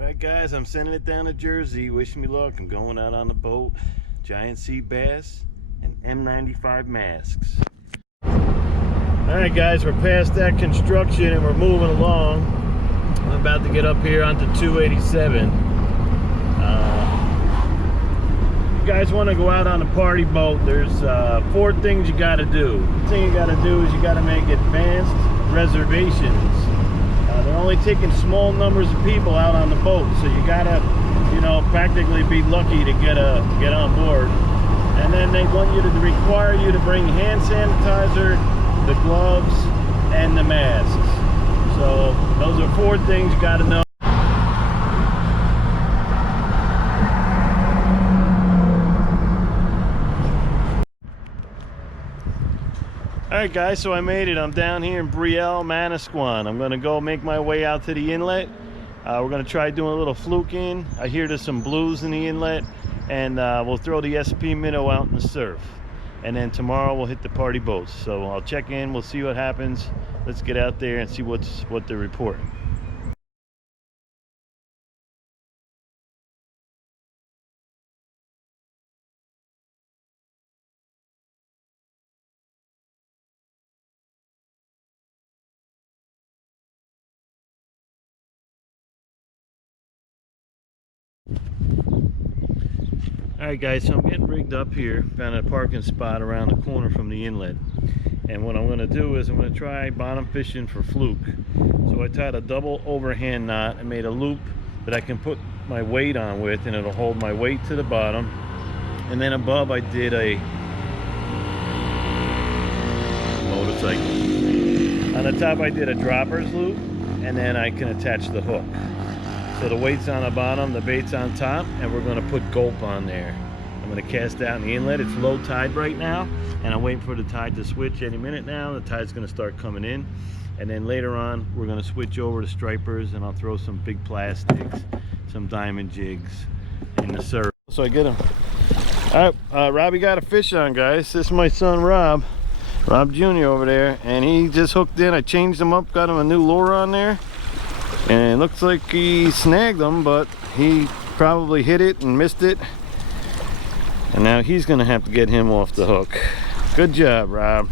Alright guys, I'm sending it down to Jersey. Wish me luck. I'm going out on the boat. Giant sea bass and M95 masks. Alright guys, we're past that construction and we're moving along. I'm about to get up here onto 287. You guys want to go out on a party boat, there's 4 things you got to do. The thing you got to do is you got to make advanced reservations. They're only taking small numbers of people out on the boat, so you gotta, practically be lucky to get on board. And then they want you to require you to bring hand sanitizer, the gloves, and the masks. So those are 4 things you gotta know. Alright guys, so I made it. I'm down here in Brielle, Manasquan. I'm going to go make my way out to the inlet. We're going to try doing a little fluking. I hear there's some blues in the inlet. And we'll throw the SP minnow out in the surf. And then tomorrow we'll hit the party boats. So I'll check in, we'll see what happens. Let's get out there and see what they're reporting. Alright guys, so I'm getting rigged up here. Found a parking spot around the corner from the inlet. And what I'm going to do is I'm going to try bottom fishing for fluke. So I tied a double overhand knot and made a loop that I can put my weight on with, and it'll hold my weight to the bottom. And then above I did a motorcycle. On the top I did a dropper's loop, and then I can attach the hook. So the weight's on the bottom, the bait's on top, and we're going to put Gulp on there. I'm going to cast out in the inlet. It's low tide right now, and I'm waiting for the tide to switch any minute now. The tide's going to start coming in, and then later on we're going to switch over to stripers, and I'll throw some big plastics, some diamond jigs in the surf. So I get them. All right, Robbie got a fish on, guys. This is my son Rob Jr. over there, and he just hooked in. I changed him up, got him a new lure on there. And it looks like he snagged them, but he probably hit it and missed it. And now he's gonna have to get him off the hook. Good job, Rob.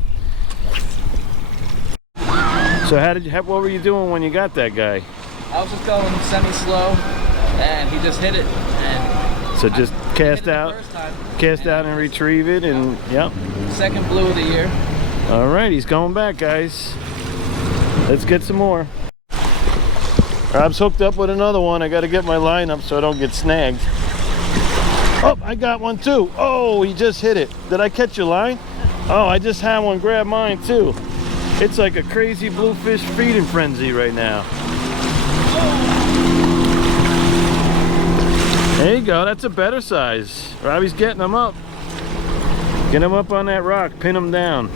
So what were you doing when you got that guy? I was just going semi-slow, and he just hit it. And so just cast out and retrieve it, and yep. Second blue of the year. All right, he's coming back, guys. Let's get some more. Rob's hooked up with another one. I got to get my line up so I don't get snagged. Oh, I got one too. Oh, he just hit it. Did I catch your line? Oh, I just had one grab mine too. It's like a crazy bluefish feeding frenzy right now. There you go. That's a better size. Robbie's getting them up. Get him up on that rock. Pin him down.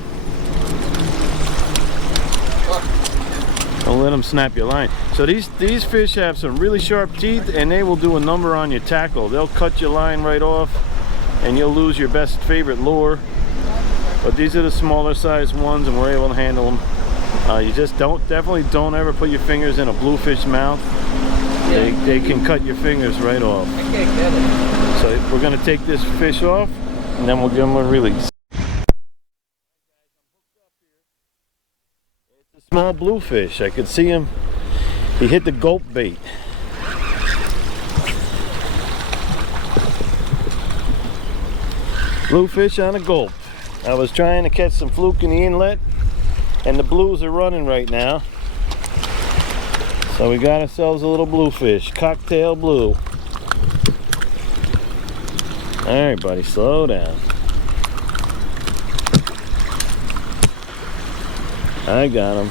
Don't let them snap your line. So these fish have some really sharp teeth, and they will do a number on your tackle. They'll cut your line right off, and you'll lose your best favorite lure. But these are the smaller size ones, and we're able to handle them. You just definitely don't ever put your fingers in a bluefish mouth. They can cut your fingers right off. I can't get it. So we're gonna take this fish off, and then we'll give them a release. Small bluefish. I could see him. He hit the Gulp bait. Bluefish on a Gulp. I was trying to catch some fluke in the inlet, and the blues are running right now. So we got ourselves a little bluefish, cocktail blue. All right, buddy, slow down. I got him.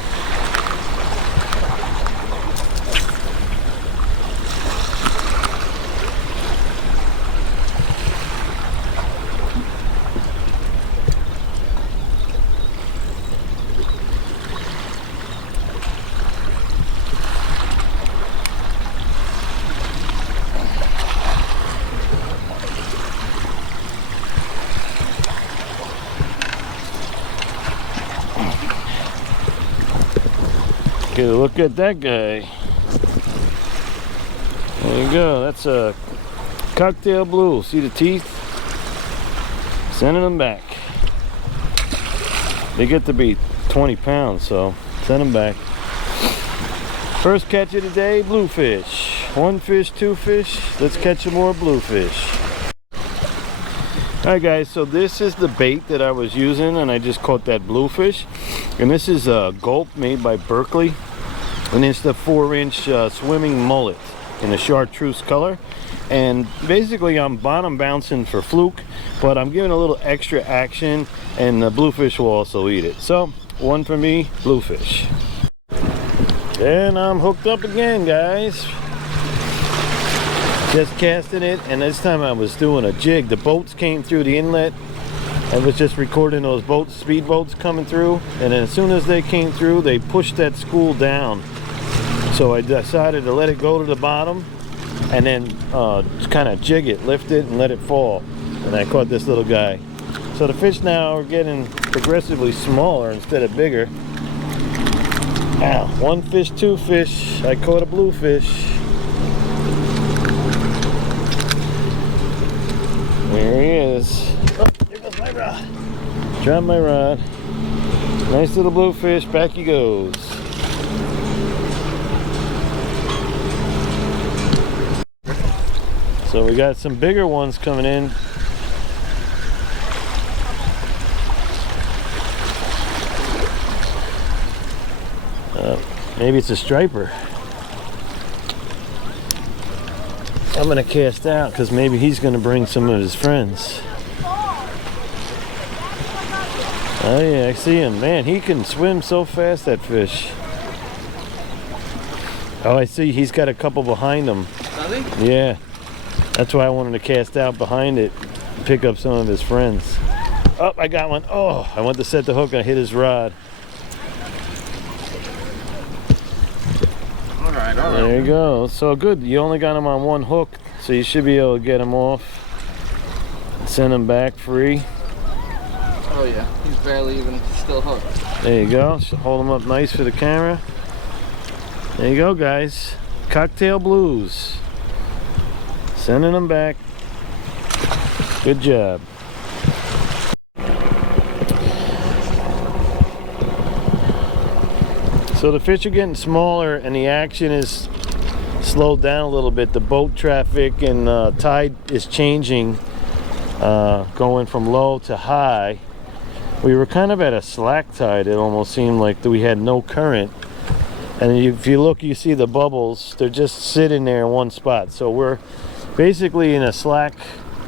Okay, look at that guy. There you go. That's a cocktail blue. See the teeth? Sending them back. They get to be 20 pounds, so send them back. First catch of the day, bluefish. One fish, two fish. Let's catch some more bluefish. Alright guys, so this is the bait that I was using, and I just caught that bluefish. And this is a Gulp made by Berkeley. And it's the 4-inch swimming mullet in the chartreuse color. And basically I'm bottom bouncing for Fluke, but I'm giving a little extra action, and the bluefish will also eat it. So, one for me, bluefish. And I'm hooked up again, guys. Just casting it, and this time I was doing a jig. The boats came through the inlet. I was just recording those boats, speed boats coming through, and then as soon as they came through, they pushed that school down. So I decided to let it go to the bottom, and then kind of jig it, lift it, and let it fall. And I caught this little guy. So the fish now are getting progressively smaller instead of bigger. Ow, one fish, two fish. I caught a bluefish. There he is. Oh, there goes my rod. Drop my rod. Nice little bluefish. Back he goes. So we got some bigger ones coming in. Maybe it's a striper. I'm gonna cast out because maybe he's gonna bring some of his friends. Oh yeah, I see him. Man, he can swim so fast, that fish. Oh, I see he's got a couple behind him. Does he? Yeah. That's why I wanted to cast out behind it, pick up some of his friends. Oh, I got one. Oh, I went to set the hook, I hit his rod. Alright. There you go. So good. You only got him on one hook, so you should be able to get him off. Send him back free. Oh yeah, he's barely even still hooked. There you go. So hold him up nice for the camera. There you go, guys. Cocktail blues. Sending them back. Good job. So the fish are getting smaller and the action is slowed down a little bit. The boat traffic and tide is changing, going from low to high. We were kind of at a slack tide. It almost seemed like we had no current. And if you look, you see the bubbles. They're just sitting there in one spot. So we're basically in a slack.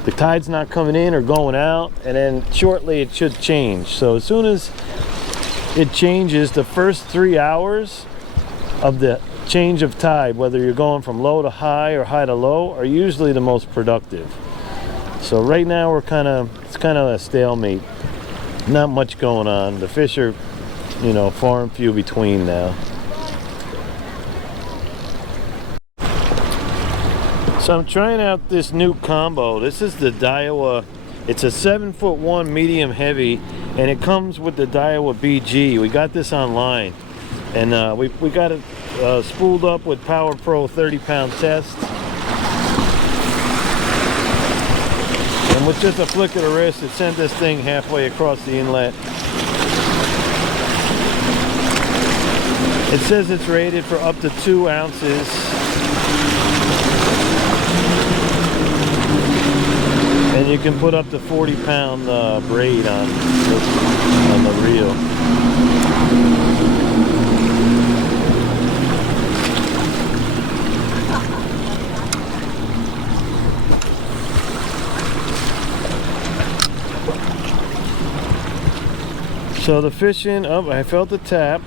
The tide's not coming in or going out, and then shortly it should change. So as soon as it changes, the first 3 hours of the change of tide, whether you're going from low to high or high to low, are usually the most productive. So right now it's kind of a stalemate. Not much going on. The fish are, you know, far and few between now. So I'm trying out this new combo. This is the Daiwa. It's a 7'1" medium heavy, and it comes with the Daiwa BG. We got this online, and we got it spooled up with Power Pro 30-pound test. And with just a flick of the wrist, it sent this thing halfway across the inlet. It says it's rated for up to 2 ounces. And you can put up to 40-pound braid on the reel. So the fishing, oh, I felt the tap.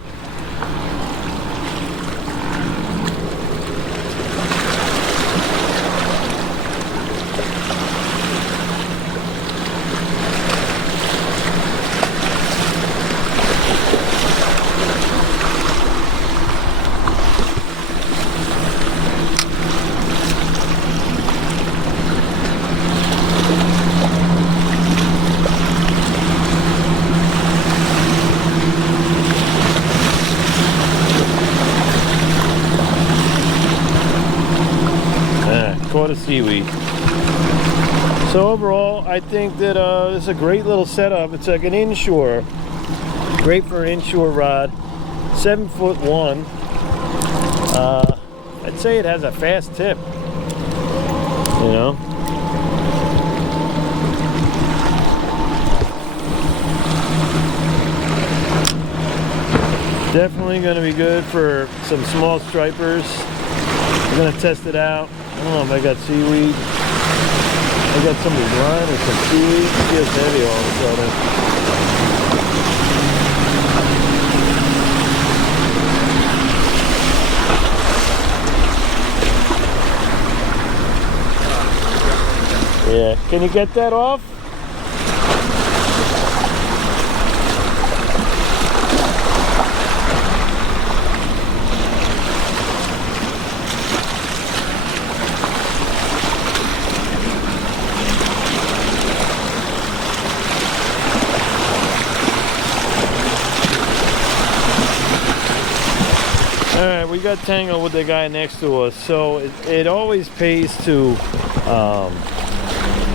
caught a seaweed. So overall, I think that it's a great little setup. It's like an inshore, great for an inshore rod, 7'1". I'd say it has a fast tip, you know. Definitely going to be good for some small stripers. I'm going to test it out. I don't know if I got seaweed. I got somebody's line or some seaweed. It feels heavy all of a sudden. Yeah, can you get that off? Alright, we got tangled with the guy next to us, so it always pays to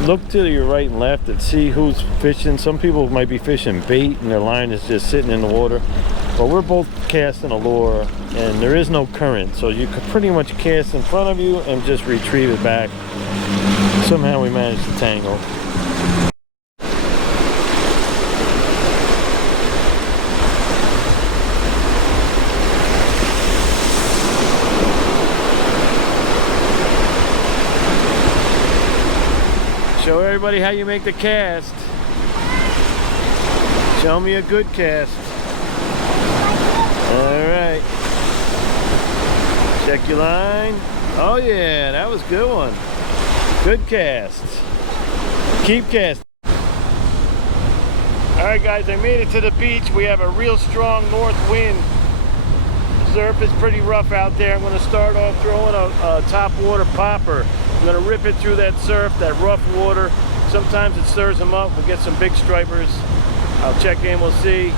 look to your right and left and see who's fishing. Some people might be fishing bait and their line is just sitting in the water, but we're both casting a lure and there is no current, so you could pretty much cast in front of you and just retrieve it back. Somehow we managed to tangle. Show everybody how you make the cast. Show me a good cast. Alright. Check your line. Oh yeah, that was a good one. Good cast. Keep casting. Alright guys, I made it to the beach. We have a real strong north wind. The surf is pretty rough out there. I'm going to start off throwing a top water popper. I'm going to rip it through that surf, that rough water. Sometimes it stirs them up. We'll get some big stripers. I'll check in, we'll see.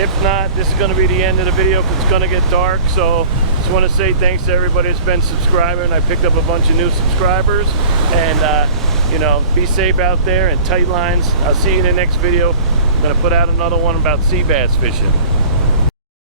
If not, this is going to be the end of the video because it's going to get dark. So just want to say thanks to everybody that's been subscribing. I picked up a bunch of new subscribers. And, you know, be safe out there and tight lines. I'll see you in the next video. I'm going to put out another one about sea bass fishing.